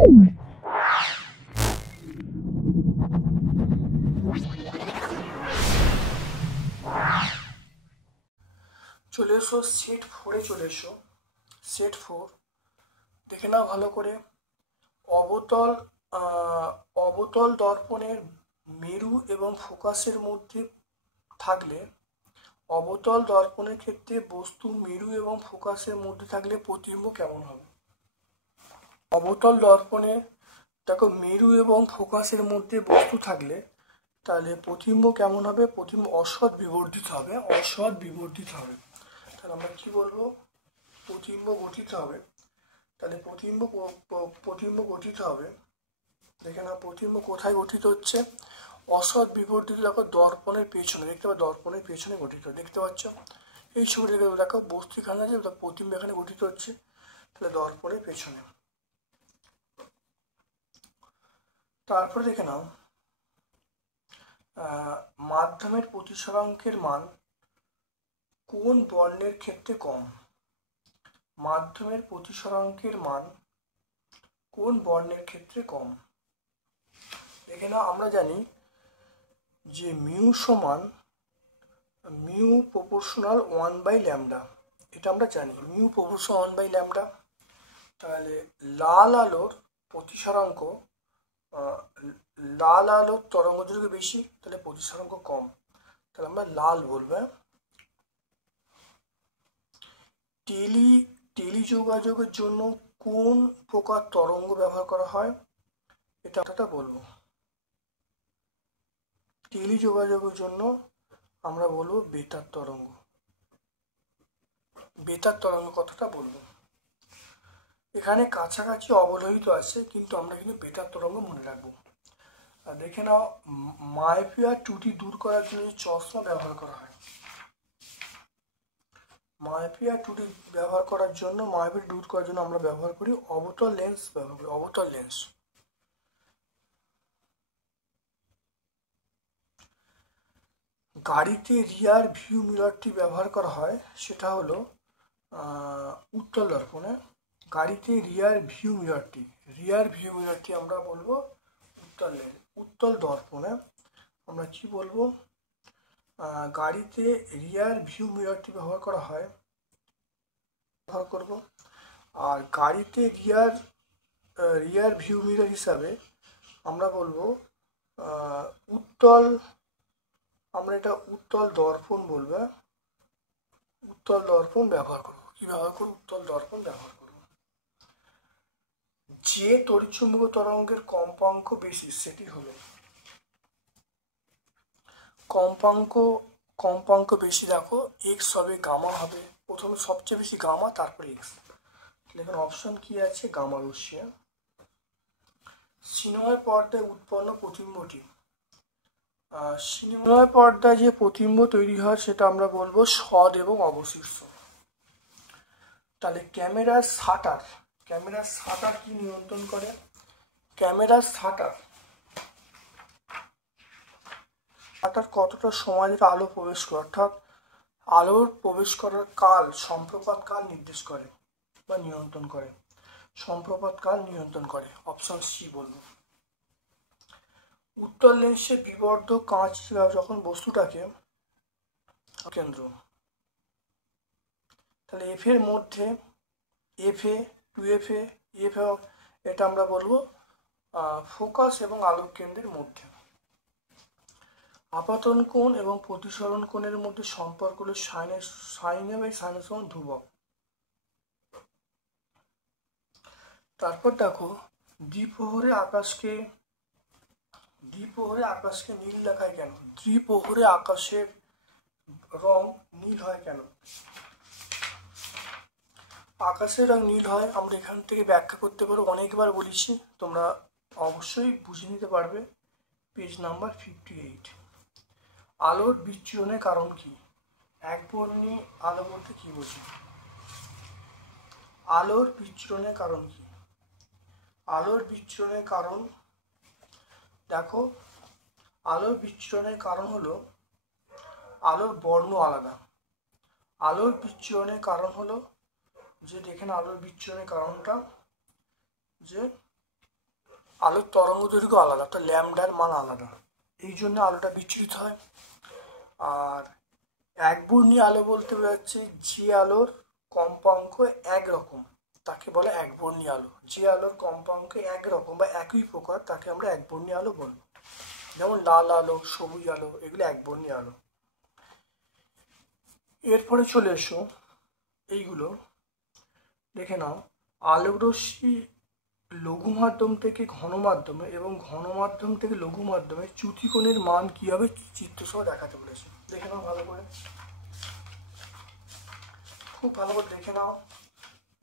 চলে এসো সেট 4-এ চলে এসো। সেট 4 দেখে নাও ভালো করে। অবতল অবতল দর্পণের মেরু এবং ফোকাসের মধ্যে থাকলে, অবতল দর্পণের ক্ষেত্রে বস্তু মেরু এবং ফোকাসের মধ্যে থাকলে প্রতিবিম্ব কেমন হবে? অবতল দর্পণে দেখো মেরু এবং ফোকাসের মধ্যে বস্তু থাকলে তাহলে প্রতিবিম্ব কেমন হবে? প্রতিবিম্ব অসৎ বিবর্ধিত হবে, অসৎ বিবর্ধিত হবে। তাহলে আমরা কি বলবো? প্রতিবিম্ব গঠিত হবে। তাহলে প্রতিবিম্ব গঠিত হবে। দেখে না প্রতিবিম্ব কোথায় গঠিত হচ্ছে? অসৎ বিবর্ধিত দেখো দর্পণের পেছনে, দেখতে পাচ্ছ দর্পণের পেছনে গঠিত, দেখতে পাচ্ছ এই ছবিটা দেখো বস্তু এখানে আছে, প্রতিবিম্ব এখানে গঠিত হচ্ছে, তাহলে দর্পণের পেছনে। তারপরে দেখে নাও মাধ্যমের প্রতিসরাঙ্কের মান কোন বর্ণের ক্ষেত্রে কম? মাধ্যমের প্রতিসরাঙ্কের মান কোন বর্ণের ক্ষেত্রে কম? দেখে নাও আমরা জানি যে মিউ সমান মিউ প্রপোর্শনাল 1/λ, এটা আমরা জানি মিউ প্রপোর্শনাল 1/λ। তাহলে লাল আলোর প্রতিসরাঙ্ক, লাল আলোর তরঙ্গ দৈর্ঘ্য বেশি, তাহলে প্রতিসরাঙ্ক কম, তাহলে আমরা লাল বলবো। টেলিযোগাযোগের জন্য কোন প্রকার তরঙ্গ ব্যবহার করা হয়? এটা বলবো। টেলিযোগাযোগের জন্য আমরা বলবো বেতার তরঙ্গ। বেতার তরঙ্গ কথাটা বলবো। এখানে কাছাকাছি অবলোহিত আছে, কিন্তু আমরা কিন্তু বেতার তরঙ্গ মনে রাখবো। আর দেখে নাও মায়োপিয়া ত্রুটি দূর করার জন্য চশমা ব্যবহার করা হয়। মায়োপিয়া ত্রুটি ব্যবহার করার জন্য, মায়োপিয়া দূর করার জন্য আমরা ব্যবহার করি অবতল লেন্স ব্যবহার করি, অবতল লেন্স। গাড়িতে রিয়ার ভিউ মিররটি ব্যবহার করা হয়, সেটা হলো উত্তল দর্পণে। গাড়িতে রিয়ার ভিউ মিররটি আমরা বলবো উত্তল লেন্স। উত্তল দর্পণে আমরা কি বলবো? গাড়িতে রিয়ার ভিউ মিররটি ব্যবহার করা হয়, ব্যবহার করব। আর গাড়িতে রিয়ার ভিউ মিরর হিসাবে আমরা বলবো উত্তল, আমরা এটা উত্তল দর্পণ বলবো। উত্তল দর্পণ ব্যবহার করব। কি ব্যবহার করব? উত্তল দর্পণ ব্যবহার করব। যে তড়িৎচুম্বকীয় তরঙ্গের কম্পাঙ্ক বেশি সেটি হলো, কম্পাঙ্ক বেশি দেখো এক্স হবে, গামা হবে, প্রথমে সবচেয়ে বেশি গামা, তারপরে এক্স। এখানে অপশন কি আছে? গামা রশ্মি। সিনেমার পর্দায় উৎপন্ন প্রতিবিম্বটি, সিনেমার পর্দায় যে প্রতিবিম্ব তৈরি হয় সেটা আমরা বলবো সদ এবং অবশিষ্ট। তাহলে ক্যামেরার শাটার কি নিয়ন্ত্রণ করে? ক্যামেরার শাটার কতটা সময় ধরে আলো প্রবেশ করে, অর্থাৎ আলোর প্রবেশ করার কাল, সম্প্রপাত কাল নির্দেশ করে বা নিয়ন্ত্রণ করে, সম্প্রপাত কাল নিয়ন্ত্রণ করে। অপশন সি বলবো। উত্তল লেন্সে বিবর্ধক কাঁচ যখন বস্তুটাকে কেন্দ্র, তাহলে এফ এর মধ্যে, এফএ, 2FA, এফএ, এটা আমরা বলবো ফোকাস এবং আলোক কেন্দ্রের মধ্যে। আপাতন কোণ এবং প্রতিসরণ কোণের মধ্যে সম্পর্ক হলো সাইনে বাই সাইনের সমান ধ্রুবক। তারপর দেখো দ্বিপ্রহরে আকাশকে নীল দেখায় কেন? দ্বিপ্রহরে আকাশের রং নীল হয় কেন? আকাশের রং নীল হয় আমরা এখান থেকে ব্যাখ্যা করতে পারবো, অনেকবার বলেছি, তোমরা অবশ্যই বুঝে নিতে পারবে। Page number 58। আলোর বিচ্ছুরণের কারণ কি? একবর্ণী আলো বলতে কি বোঝো? আলোর বিচ্ছুরণের কারণ কি? আলোর বিচ্ছুরণের কারণ দেখো, আলোর বিচ্ছুরণের কারণ হলো আলোর বর্ণ আলাদা। আলোর বিচ্ছুরণের কারণ হলো যে, দেখেন আলোর বিচ্ছুরণের কারণটা যে আলোর তরঙ্গ দৈর্ঘ্য আলাদা, তো ল্যামডার মান আলাদা, এই জন্য আলোটা বিচ্ছুরিত হয়। আর একবর্ণী আলো বলতে বোঝাচ্ছে যে আলোর কম্পাঙ্ক একরকম, তাকে বলে একবর্ণী আলো। যে আলোর কম্পাঙ্ক একরকম বা একই প্রকার তাকে আমরা একবর্ণী আলো বলবো। যেমন লাল আলো, সবুজ আলো, এগুলো একবর্ণী আলো। এরপরে চলে এসো এইগুলো দেখে নাও। আলোকরশ্মি লঘু মাধ্যম থেকে ঘন মাধ্যমে এবং ঘন মাধ্যম থেকে লঘু মাধ্যমে চ্যুতিকোণের মান কি হবে চিত্রসহ দেখাতে বলেছে। দেখে নাও ভালো করে, খুব ভালো করে দেখে নাও।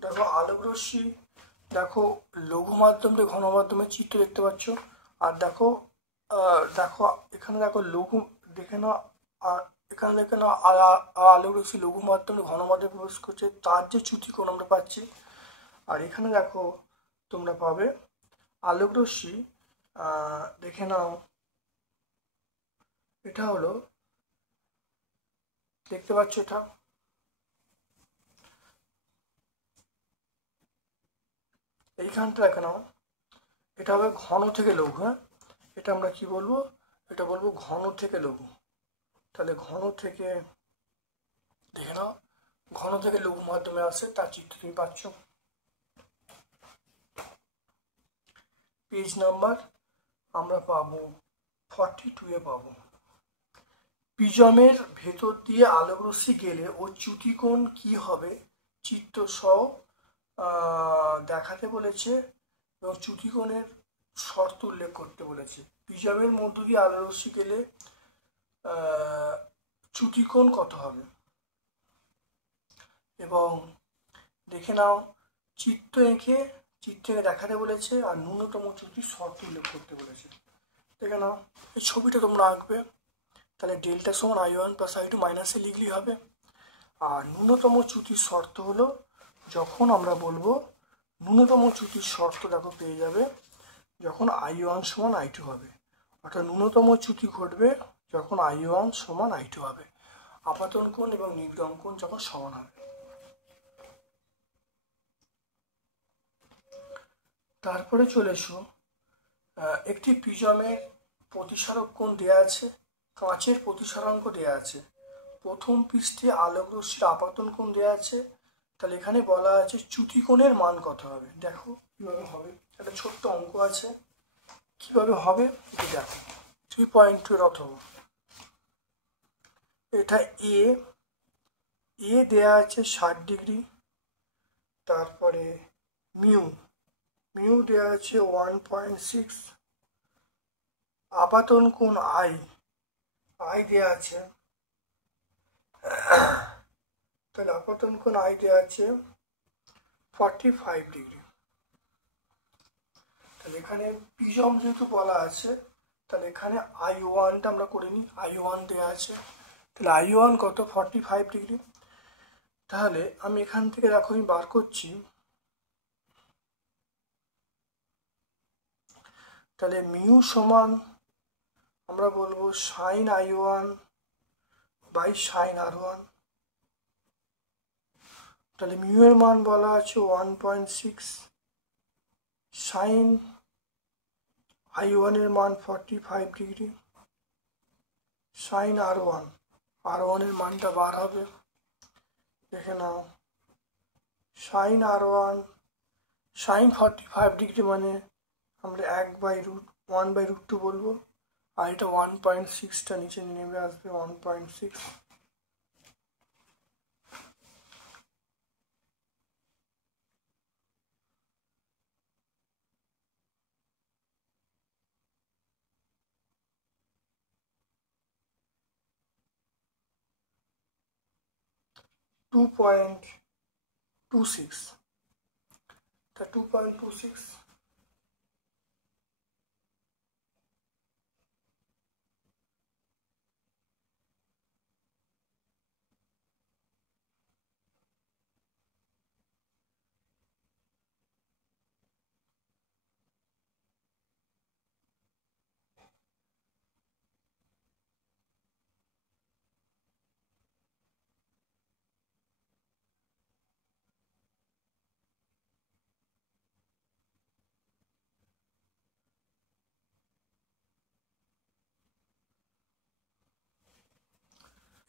দেখো আলোকরশ্মি, দেখো লঘু মাধ্যম থেকে ঘন মাধ্যমের চিত্র দেখতে পাচ্ছ। আর দেখো দেখো এখানে দেখো লঘু, দেখে নাও। আর এখানে দেখে নাও আলোকরশ্মি লঘু মাধ্যমে ঘন মাধ্যমে প্রবেশ করছে, তার যে চ্যুতিকোণ আমরা পাচ্ছি। আর এখানে দেখো তোমরা পাবে আলোকরশ্মি, দেখে নাও এটা হলো, দেখতে পাচ্ছ এটা, এইখানটা দেখে নাও, এটা হবে ঘন থেকে লঘু। হ্যাঁ, এটা আমরা কি বলবো, এটা বলবো ঘন থেকে লঘু। তাহলে ঘন থেকে, দেখে নাও, ঘন থেকে লঘু মাধ্যমে আসে, তার চিত্র তুমি পাচ্ছ। পেজ নাম্বার আমরা পাবো 42-এ পাবো। প্রিজমের ভেতর দিয়ে আলোকরশ্মি গেলে ও চ্যুতিকোণ কি হবে চিত্র সহ দেখাতে বলেছে এবং চ্যুতিকোণের শর্ত উল্লেখ করতে বলেছে। প্রিজমের মধ্য দিয়ে আলোকরশ্মি গেলে চ্যুতিকোণ কত হবে, এবং দেখে নাও চিত্র এঁকে দেখাতে বলেছে আর ন্যূনতম চ্যুতির শর্ত উল্লেখ করতে বলেছে। দেখে নাও এই ছবিটা তোমরা আঁকবে, তাহলে ডেল্টা সমান I1 প্লাস I2 মাইনাসে লিখলেই হবে। আর ন্যূনতম চ্যুতির শর্ত হলো, যখন আমরা বলবো ন্যূনতম চ্যুতির শর্ত, দেখো পেয়ে যাবে যখন I1 সমান I2 হবে, অর্থাৎ ন্যূনতম চ্যুতি ঘটবে যখন I1 সমান I2 হবে, আপাতন কোণ এবং নির্গম কোণ যখন সমান হবে। তারপরে চলে এসো, একটি প্রিজমের প্রতিসারক কোণ দেওয়া আছে, কাঁচের প্রতিসারাঙ্ক দেওয়া আছে, প্রথম পৃষ্ঠে আলোকরশ্মির আপতন কোণ দেওয়া আছে, তাহলে এখানে বলা আছে চ্যুতিকোণের মান কত হবে। দেখো কিভাবে হবে, একটা ছোট্ট অঙ্ক আছে, কিভাবে হবে এটা দেখো। 3.2 এর অথবা এটা এ দেয়া আছে 60 ডিগ্রি, তারপরে মিউ দেওয়া আছে 1.6, আপাতন কোণ আই দেওয়া আছে, তাহলে আপতন কোণ আই দেওয়া আছে 45 ডিগ্রি। তাহলে এখানে প্রিজম যেহেতু বলা আছে, তাহলে এখানে I1টা আমরা করে নিই, I1 দেওয়া আছে, তাহলে I1 কত 45 ডিগ্রি। তাহলে আমি এখান থেকে দেখো আমি বার করছি, তাহলে মিউ সমান আমরা বলবো sign I1 by sine R1, তাহলে মিউ এর মান বলা আছে 1.6, সাইন I1 এর মান 45 ডিগ্রি, সাইন R1 এর মানটা বার হবে, দেখে নাও সাইন R1 সাইন 45 ডিগ্রি মানে আমরা 1/√2 বলবো, আর এটা 1.6টা নিচে নেমে আসবে 1.6, তা 2.26।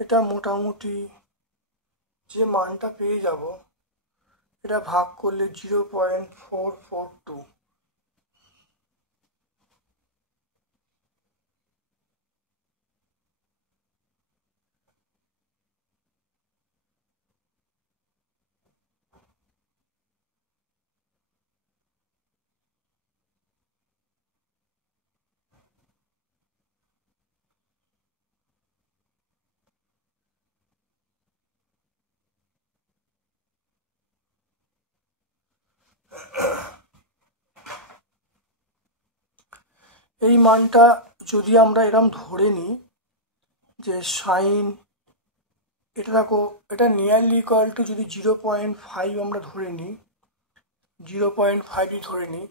এটা মোটামুটি যে মানটা পেয়ে যাব এটা ভাগ করলে 0.442। এই মানটা যদি আমরা এরম ধরে নিই যে সাইন, এটা দেখো এটা নিয়ারলি ইকুয়াল টু যদি 0.5 আমরা ধরে নিই, 0.5ই ধরে নিই,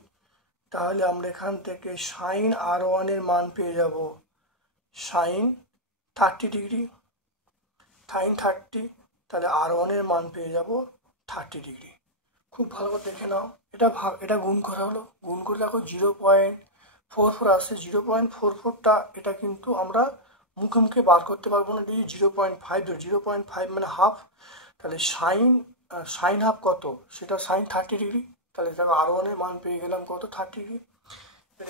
তাহলে আমরা এখান থেকে সাইন R1 এর মান পেয়ে যাব সাইন 30 ডিগ্রি, সাইন 30, তাহলে R1 এর মান পেয়ে যাব 30 ডিগ্রি। খুব ভালো করে দেখে নাও, এটা গুণ করা হলো, গুণ করে দেখো 0.44 আসছে। 0.44টা এটা কিন্তু আমরা মুখে মুখে বার করতে পারবো না, যদি 0.5 ধরি, 0.5 মানে হাফ, তাহলে সাইন হাফ কত, সেটা সাইন 30 ডিগ্রি, তাহলে দেখো R1 এর মান পেয়ে গেলাম কত, 30 ডিগ্রি।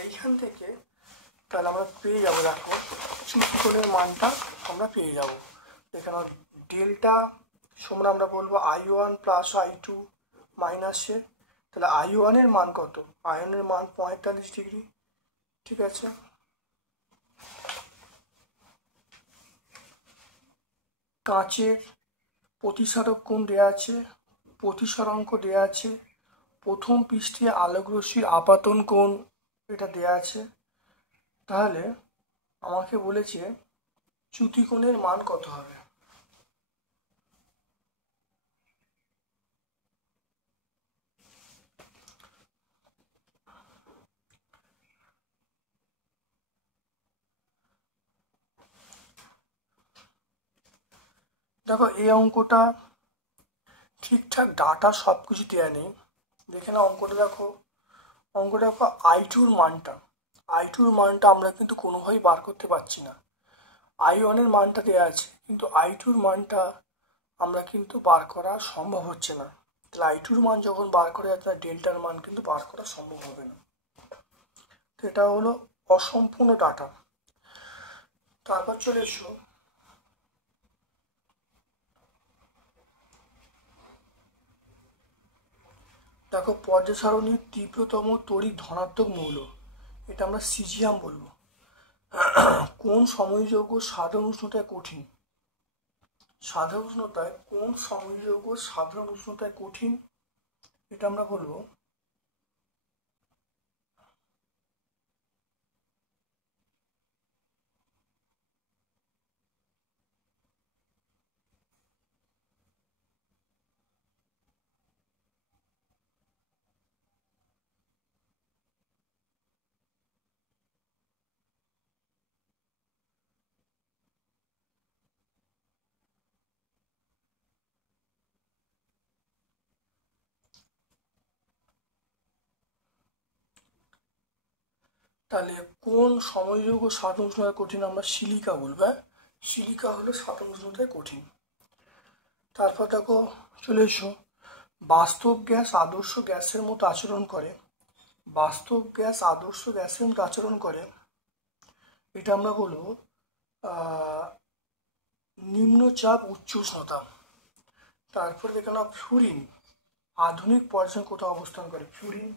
এইখান থেকে তাহলে আমরা পেয়ে যাবো, দেখো চুক্তিকোণের মানটা আমরা পেয়ে যাব। এখানে ডেল্টা সমান আমরা বলবো I1 প্লাস I2 মাইনাসে, তাহলে I1 এর মান কত, I1 এর মান 45 ডিগ্রি। ঠিক আছে, কাঁচের প্রতিসারক কোণ দেওয়া আছে, প্রতিসরাঙ্ক দেওয়া আছে, প্রথম পৃষ্ঠে আলোক রশ্মির আপাতন কোণ এটা দেওয়া আছে। তাহলে আমাকে বলেছে চ্যুতিকোণের মান কত হবে। দেখো এই অঙ্কটা ঠিকঠাক ডাটা সব কিছু দেওয়া নেই, দেখে না অঙ্কটা দেখো, I2 এর মানটা আমরা কিন্তু কোনোভাবেই বার করতে পারছি না। I1 এর মানটা দেওয়া আছে, কিন্তু I2 এর মানটা আমরা কিন্তু বার করা সম্ভব হচ্ছে না। তাহলে I2 এর মান যখন বার করা যাচ্ছে না, ডেল্টার মান কিন্তু বার করা সম্ভব হবে না। তো এটা হলো অসম্পূর্ণ ডাটা। তারপর চলে এসো দেখো পর্যায় সারণীর তীব্রতম তড়িৎ ধনাত্মক মৌল, এটা আমরা সিজিয়াম বলবো। কোন সমযোগ্য সাধারণ উষ্ণতায় কঠিন, সাধারণ উষ্ণতায় কোন সমযোগ্য সাধারণ উষ্ণতায় কঠিন, এটা আমরা বলবো তাহলে কোন সমযোগ্য সাধারণ উষ্ণতায় কঠিন, আমরা সিলিকা বলবো। সিলিকা হলো সাধারণ উষ্ণতায় কঠিন। তারপর দেখো চলে এসো বাস্তব গ্যাস আদর্শ গ্যাসের মতো আচরণ করে, বাস্তব গ্যাস আদর্শ গ্যাসের মতো আচরণ করে, এটা আমরা বলবো নিম্নচাপ উচ্চ উষ্ণতা। তারপর দেখে নাও ফ্লুরিন আধুনিক পর্যায়ে কোথাও অবস্থান করে, ফ্লুরিন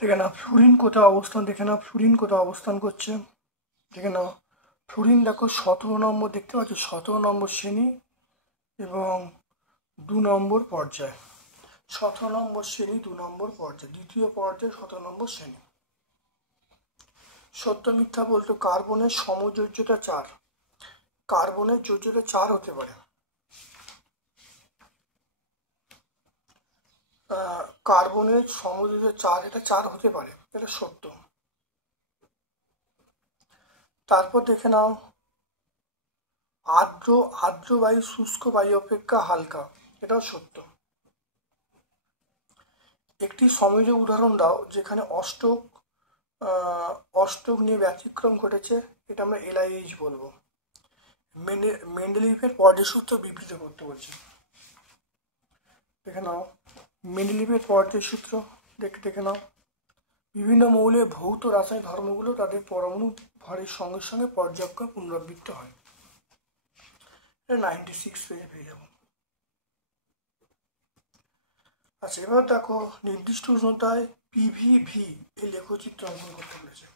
দেখে নাও ফ্লুরিন কোথাও অবস্থান, দেখে নাও ফ্লুরিন কোথাও অবস্থান করছে, দেখে নাও ফ্লুরিন দেখো 17 নম্বর দেখতে পাচ্ছ, 17 নম্বর শ্রেণী এবং 2 নম্বর পর্যায়, 17 নম্বর শ্রেণী 2 নম্বর পর্যায়, দ্বিতীয় পর্যায়ে 17 নম্বর শ্রেণী। সত্য মিথ্যা বলতো কার্বনের সমযোজ্যতা 4, কার্বনের যোজ্যতা 4 হতে পারে, কার্বনের সমযোজ্যতা 4, এটা 4 হতে পারে, এটা সত্য। তারপর দেখে নাও আর্দ্র আর্দ্র বায়ু শুষ্ক বায়ু অপেক্ষা হালকা, এটাও সত্য। একটি সময় উদাহরণ দাও যেখানে অষ্টক নিয়ে ব্যতিক্রম ঘটেছে, এটা আমরা LIH বলবো। মেন্ডেলিভের পর্যায় সূত্র বিবৃত করতে বলছে। দেখে নাও মেন্ডেলিভের পর্যায় সূত্র দেখে নাও। বিভিন্ন মৌলের ভৌত রাসায়নিক ধর্মগুলো তাদের পরমাণু ভরের সঙ্গে সঙ্গে পর্যায়ক্রমে পুনরাবৃত্ত হয়। এটা 96 পেজে পেয়ে যাবো। আচ্ছা, এবার দেখো নির্দিষ্ট উষ্ণতায় PVV এই লেখচিত্র অঙ্কন করতে বলেছে।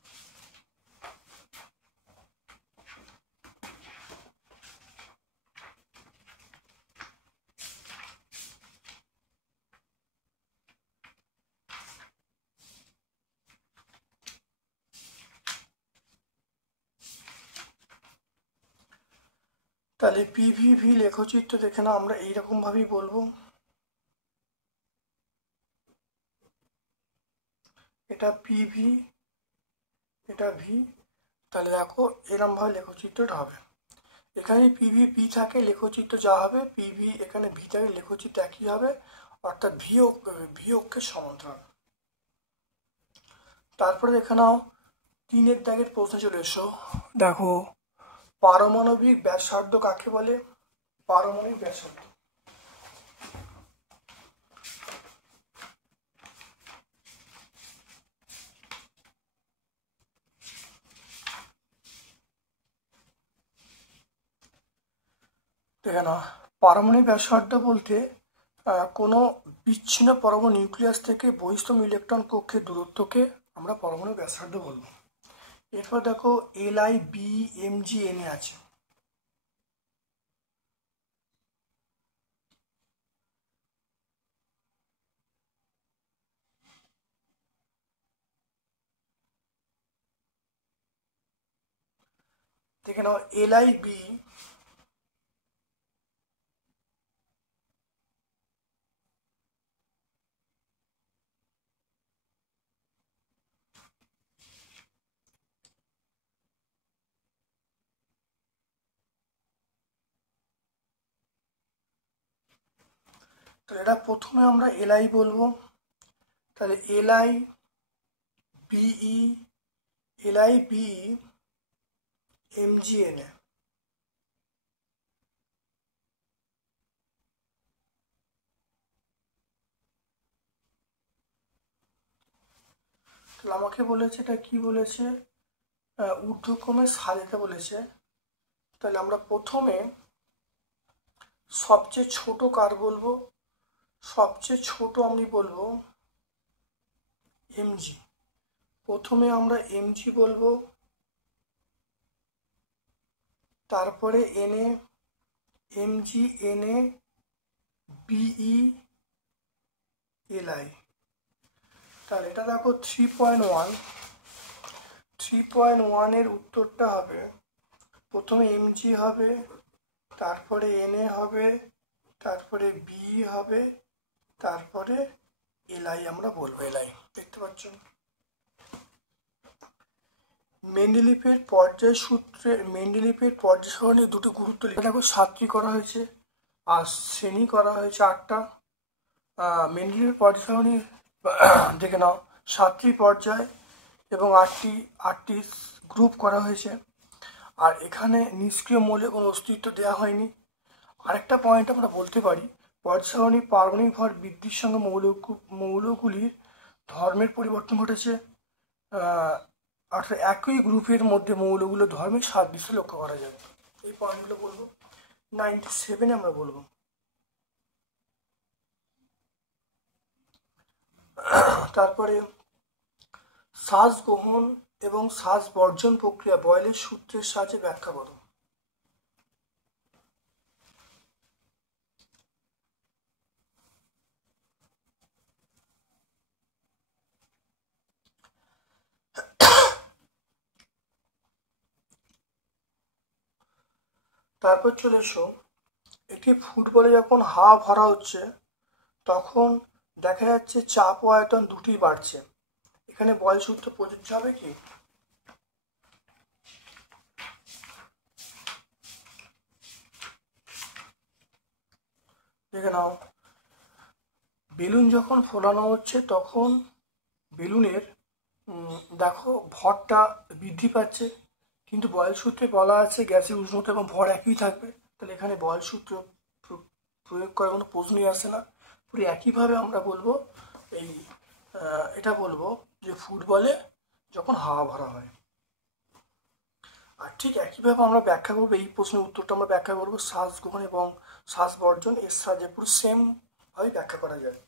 তাহলে PVV লেখচিত্র দেখে না আমরা এইরকম ভাবেই বলবো, এটা PV, এটা V। তাহলে দেখো এরকম ভাবে লেখচিত্রটা হবে। এখানে PVP থাকে, লেখচিত্র যা হবে PV এখানে V থাকে, লেখচিত্র একই হবে, অর্থাৎ V অক্ষের সমান্তরাল। তারপরে দেখে নাও 3 দাগের প্রশ্ন চলে এসো। দেখো পারমাণবিক ব্যাসার্ধ কাকে বলে? পারমাণবিক ব্যাসার্ধ দেখে না, পারমাণবিক ব্যাসার্ধ বলতে কোনো বিচ্ছিন্ন পরমাণু নিউক্লিয়াস থেকে বহিস্তম ইলেকট্রন কক্ষের দূরত্বকে আমরা পারমাণবিক ব্যাসার্ধ বলবো। এরপর দেখো LIBMGNA আছে। দেখে নাও LIB তো এটা প্রথমে আমরা LI বলবো। তাহলে LIBE MGNA। তাহলে আমাকে বলেছে এটা কি বলেছে, ঊর্ধ্বক্রমে সাজাতে বলেছে। তাহলে আমরা প্রথমে সবচেয়ে ছোট কার বলবো? সবচেয়ে ছোট আমি বলবো MG। প্রথমে আমরা MG বলবো, তারপরে MGNA BE LI। তাহলে এটা দেখো 3.1 এর উত্তরটা হবে প্রথমে MG হবে, তারপরে NA হবে, তারপরে BE হবে, তারপরে LI আমরা বলবো LI। দেখতে পাচ্ছ মেন্ডেলিভের পর্যায় সারণী দুটো গুরুত্ব দেখো 7টি করা হয়েছে আর শ্রেণী করা হয়েছে 8টা। মেন্ডেলিভের পর্যায় সারণী দেখে নাও 7টি পর্যায় এবং 8টি গ্রুপ করা হয়েছে। আর এখানে নিষ্ক্রিয় মৌলের কোনো অস্তিত্ব দেওয়া হয়নি। আরেকটা পয়েন্ট আমরা বলতে পারি, পর্যায় সারণী পারমাণবিক ভর বৃদ্ধির সঙ্গে মৌলগুলির ধর্মের পরিবর্তন ঘটেছে, অর্থাৎ একই গ্রুপের মধ্যে মৌলগুলো ধর্মের সাদৃশ্য লক্ষ্য করা যায়। এই পয়েন্টগুলো বলবো 97 আমরা বলবো। তারপরে শ্বাস গ্রহণ এবং শ্বাস বর্জন প্রক্রিয়া বয়েলের সূত্রের সাহায্যে ব্যাখ্যা করো। তারপর চলে এসো, একটি ফুটবলে যখন হাওয়া ভরা হচ্ছে তখন দেখা যাচ্ছে চাপ ও আয়তন দুটি বাড়ছে, এখানে বল সূত্র প্রযোজ্য হবে কি? দেখে নাও, বেলুন যখন ফোলানো হচ্ছে তখন বেলুনের দেখো ভরটা বৃদ্ধি পাচ্ছে, কিন্তু বয়েল সূত্রে বলা আছে গ্যাসের উষ্ণতা এবং ভর একই থাকবে। তাহলে এখানে বয়েল সূত্র প্রয়োগ করার কোনো প্রশ্নই আসে না। পুরো একইভাবে আমরা বলবো এই এটা বলবো যে ফুটবলে যখন হাওয়া ভরা হয়। আর ঠিক একইভাবে আমরা ব্যাখ্যা করবো, এই প্রশ্নের উত্তরটা আমরা ব্যাখ্যা করবো শ্বাস গ্রহণ এবং শ্বাস বর্জন এর সাহায্যে পুরো সেম ভাবে ব্যাখ্যা করা যায়।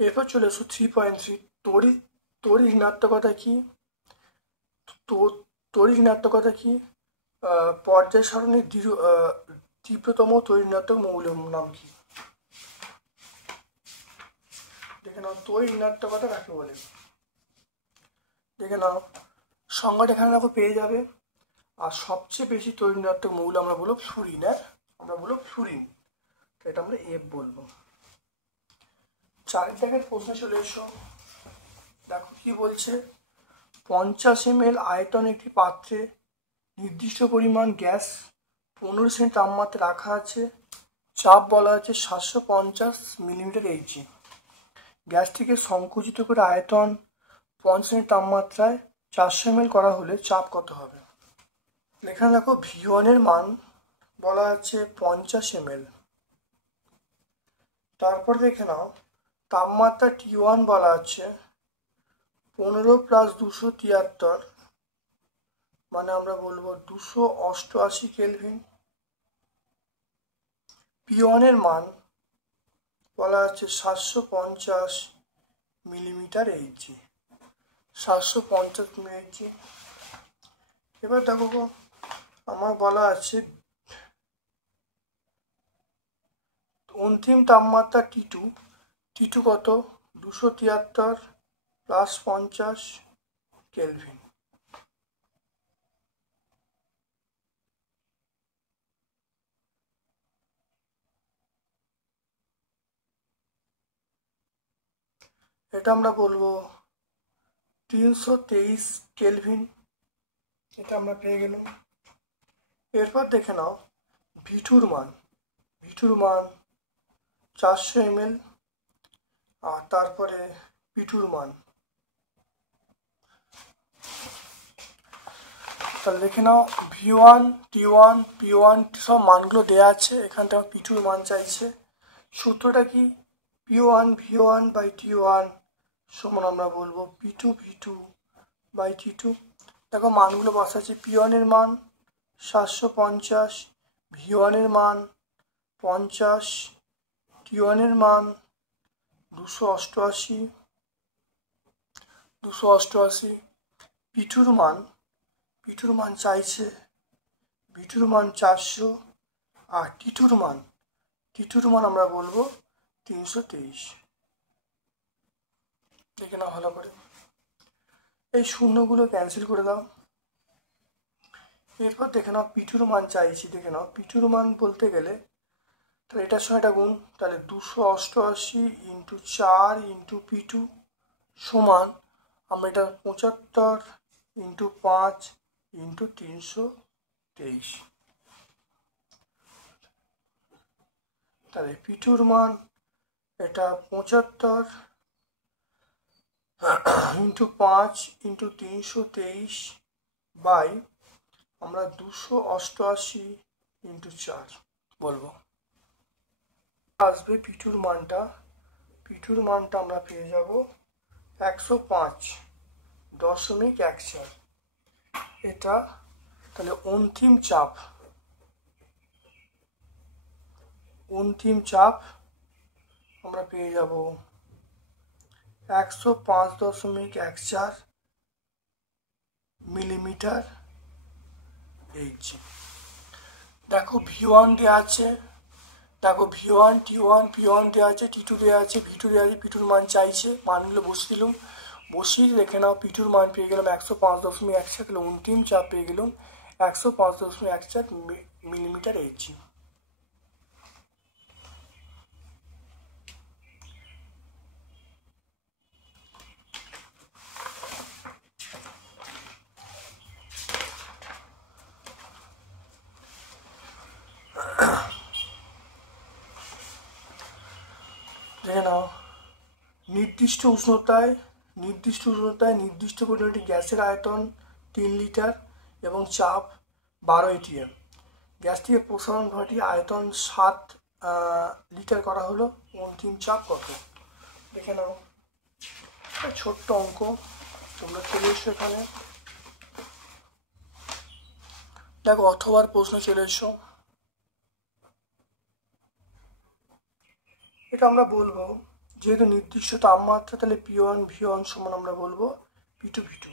এরপর চলে এসো 3.3, তড়িৎ তড়িৎ ঋণাত্মকতা কি? তড়িৎ ঋণাত্মকতা কি? পর্যায় সারণীর তীব্রতম তড়িৎ ঋণাত্মক মৌলের নাম কি? দেখে নাও, তড়িৎ ঋণাত্মকতা কাকে বলে? দেখে নাও, সংজ্ঞাটা এখানে দেখো পেয়ে যাবে। আর সবচেয়ে বেশি তড়িৎ ঋণাত্মক মৌল আমরা বলবো ফ্লুরিন। আমরা বলবো ফ্লুরিন, এটা আমরা এফ বলবো। 4 দাগের প্রশ্ন চলে এসো। দেখো কি বলছে, 50 ml আয়তন একটি পাত্রে নির্দিষ্ট পরিমাণ গ্যাস 15 সেন্ট তাপমাত্রা রাখা আছে, চাপ বলা আছে 750 মিলিমিটার এইচজি। গ্যাসটিকে সংকুচিত করে আয়তন 50 সেন্ট তাপমাত্রায় 400 ml করা হলে চাপ কত হবে? এখানে দেখো V1 এর মান বলা আছে 50 ml। তারপর দেখে নাও তাপমাত্রা T1 বলা আছে 15 + 273, মানে আমরা বলবো 288 কেলভিন। P1 এর মান বলা আছে 750 মিলিমিটার এইচজি, 750 মিলিমিটার। এবার দেখো আমার বলা আছে অন্তিম তাপমাত্রা T2 কত? 273 + 50 কেলভিন। এটা আমরা বলবো 323 কেলভিন। এটা আমরা পেয়ে গেলাম। এরপর দেখে নাও V2 মান 400 ml। আর তারপরে P2 মান, তাহলে দেখে নাও V1, T1, P1 সব মানগুলো দেওয়া আছে, এখান থেকে P2 মান চাইছে। সূত্রটা কি? P1 V1/T1 সমান আমরা বলবো P2 V2/T2। দেখো মানগুলো বসাচ্ছি, P1 এর মান 750, V1 এর মান 50, T1 এর মান 288, P2 মান চাইছে, V2 মান 400, আর T2 মান আমরা বলবো 323। দেখে নাও ভালো করে, এই শূন্যগুলো ক্যান্সেল করে দাও। এরপর দেখে নাও P2 মান চাইছি, দেখে নাও P2 মান বলতে গেলে তাহলে এটার সঙ্গে এটা গুণ, তাহলে 288 × 4 × P2 সমান আমরা এটা 75 × 5 × 323। তাহলে P2 মান এটা 75 × 5 × 323 বাই আমরা 288 × 4 বলবো। আসবে P2 মানটা আমরা পেয়ে যাব 105.14। এটা তাহলে অন্তিম চাপ আমরা পেয়ে যাব 105.14 মিলিমিটার এইচজি। দেখো V1 দেওয়া আছে, দেখো V1, T1, P1 দেওয়া আছে, T2 দেওয়া আছে, V2 দেওয়া আছে, P2 মান চাইছে, মানগুলো বসিয়ে দিলাম। বসিয়ে দেখে নাও P2 মান পেয়ে গেলাম 105.14, তাহলে অন্তিম চাপ পেয়ে গেলাম 105.14 মিলিমিটার এইচজি। দেখে নাও, নির্দিষ্ট উষ্ণতায় নির্দিষ্ট পরিমাণটি গ্যাসের আয়তন 3 লিটার এবং চাপ 12 ATM। গ্যাসটিকে প্রসারণ ঘটিয়ে আয়তন 7 লিটার করা হলো, অন্তিম চাপ কত? দেখে নাও, ছোট্ট অঙ্ক, তোমরা চলে এসো এখানে। দেখো অথবার প্রশ্ন চলে এসো। এটা আমরা বলবো, যেহেতু নির্দিষ্ট তাপমাত্রা, তাহলে P1 V1 সমান আমরা বলবো P2 V2।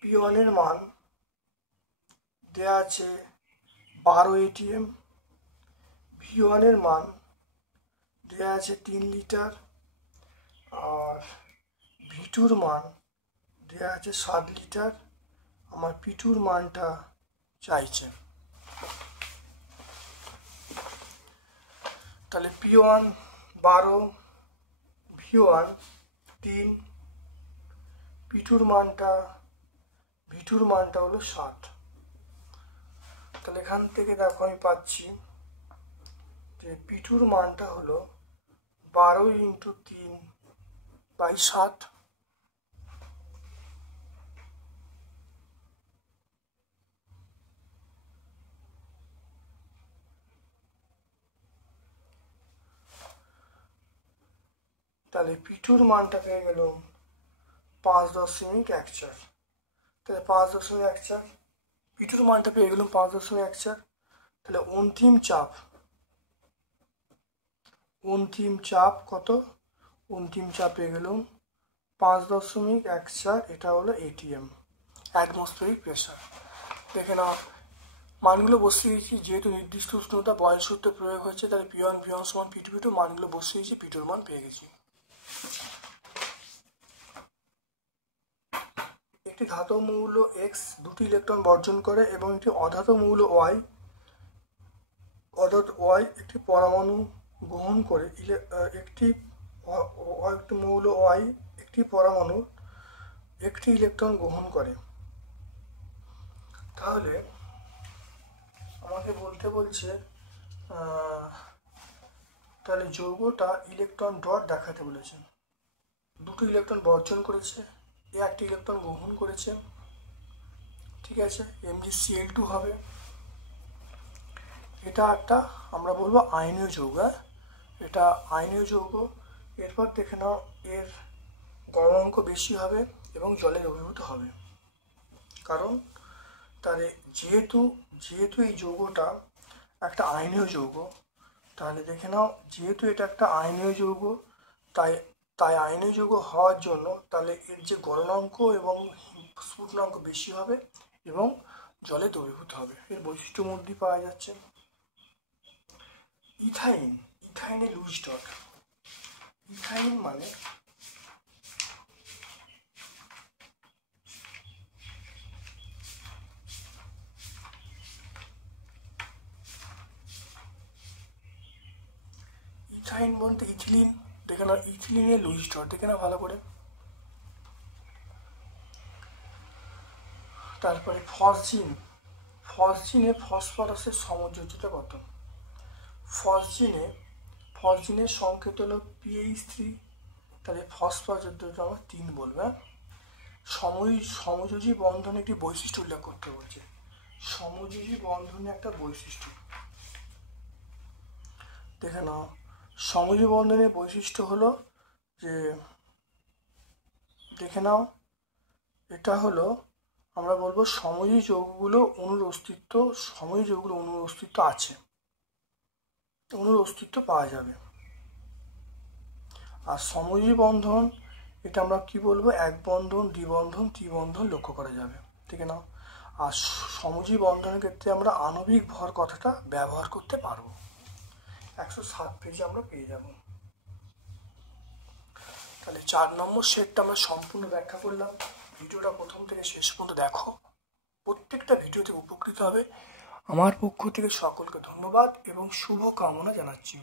P1 এর মান দেয়া আছে 12 ATM, V1 এর মান দেয়া আছে 3 লিটার, আর V2 মান দেয়া আছে 7 লিটার। আমার P2 মানটা চাইছে, তাহলে P1 12, V1 3, V2 মানটা হলো 7। তাহলে এখান থেকে দেখো আমি পাচ্ছি যে P2 মানটা হলো 12 × 3/7। তাহলে P2 মানটা পেয়ে গেল 5.14। তাহলে 5.14, P2 মানটা পেয়ে গেলাম 5.14। তাহলে অন্তিম চাপ কত? অন্তিম চাপ পেয়ে গেলাম 5.14। এটা হলো ATM, অ্যাটমসফেরিক প্রেসার। দেখে নাও, মানগুলো বসিয়ে দিয়েছি, যেহেতু নির্দিষ্ট উষ্ণতা বয়ন সূত্র প্রয়োগ হচ্ছে, তাহলে P1 V1 সমান P2 V2, মানগুলো বসিয়ে দিয়েছি, P2 মান পেয়ে গেছি। একটি ধাতব মৌল X 2টি ইলেকট্রন বর্জন করে এবং একটি অধাতব মৌল Y একটি পরমাণু গ্রহণ করে। একটি মৌল Y একটি পরমাণু একটি ইলেকট্রন গ্রহণ করে। তাহলে আমাকে বলতে বলছে, তাহলে যৌগটা ইলেকট্রন ডট দেখাতে বলেছে। দুটো ইলেকট্রন বর্জন করেছে, একটি ইলেকট্রন গ্রহণ করেছে, ঠিক আছে, MgCl2 হবে। এটা একটা আমরা বলবো আয়নীয় যৌগ। এটা আয়নীয় যৌগ। এরপর দেখে নাও, এর গলনাঙ্ক বেশি হবে এবং জলে দ্রবীভূত হবে, কারণ তাহলে যেহেতু এই যৌগটা একটা আয়নীয় যৌগ, তাহলে দেখে নাও, যেহেতু এটা একটা আয়নীয় যৌগ, তাই আয়নীয় যৌগ হওয়ার জন্য তাহলে এর যে গলনাঙ্ক এবং স্ফুটনাঙ্ক বেশি হবে এবং জলে দ্রবীভূত হবে। এর বৈশিষ্ট্য মধ্যে পাওয়া যাচ্ছে। ইথাইনে লুইস ডট। ইথাইন মানে ইথাইন বলতে ইথিলিন। দেখে নাও, ইথিলিনের লুইস ডট, দেখে নাও ভালো করে। তারপরে ফসজিনে ফসফরাসের সমযোজ্যতা কত? ফসজিনের সংকেত হলো PH3, তাহলে ফসফরাসযোজ্যতা আমরা 3 বলবে। সমযোজী বন্ধনে একটি বৈশিষ্ট্য উল্লেখ করতে বলছে। সমযোজী বন্ধনে একটা বৈশিষ্ট্য দেখে নাও। সমযোজী বন্ধনের বৈশিষ্ট্য হলো যে, দেখে নাও, এটা হলো আমরা বলবো সমযোজী যৌগগুলো অণুর অস্তিত্ব আছে, অণুর অস্তিত্ব পাওয়া যাবে। আর সমযোজী বন্ধন, এটা আমরা কি বলবো, এক বন্ধন, দ্বিবন্ধন, ত্রিবন্ধন লক্ষ্য করা যাবে, ঠিক না? আর সমযোজী বন্ধনের ক্ষেত্রে আমরা আণবিক ভর কথাটা ব্যবহার করতে পারবো। 107 পেজে আমরা পেয়ে যাব। তাহলে 4 নম্বর সেটটা আমরা সম্পূর্ণ ব্যাখ্যা করলাম। ভিডিওটা প্রথম থেকে শেষ পর্যন্ত দেখো, প্রত্যেকটা ভিডিওতে উপকৃত হবে। আমার পক্ষ থেকে সকলকে ধন্যবাদ এবং শুভ কামনা জানাচ্ছি।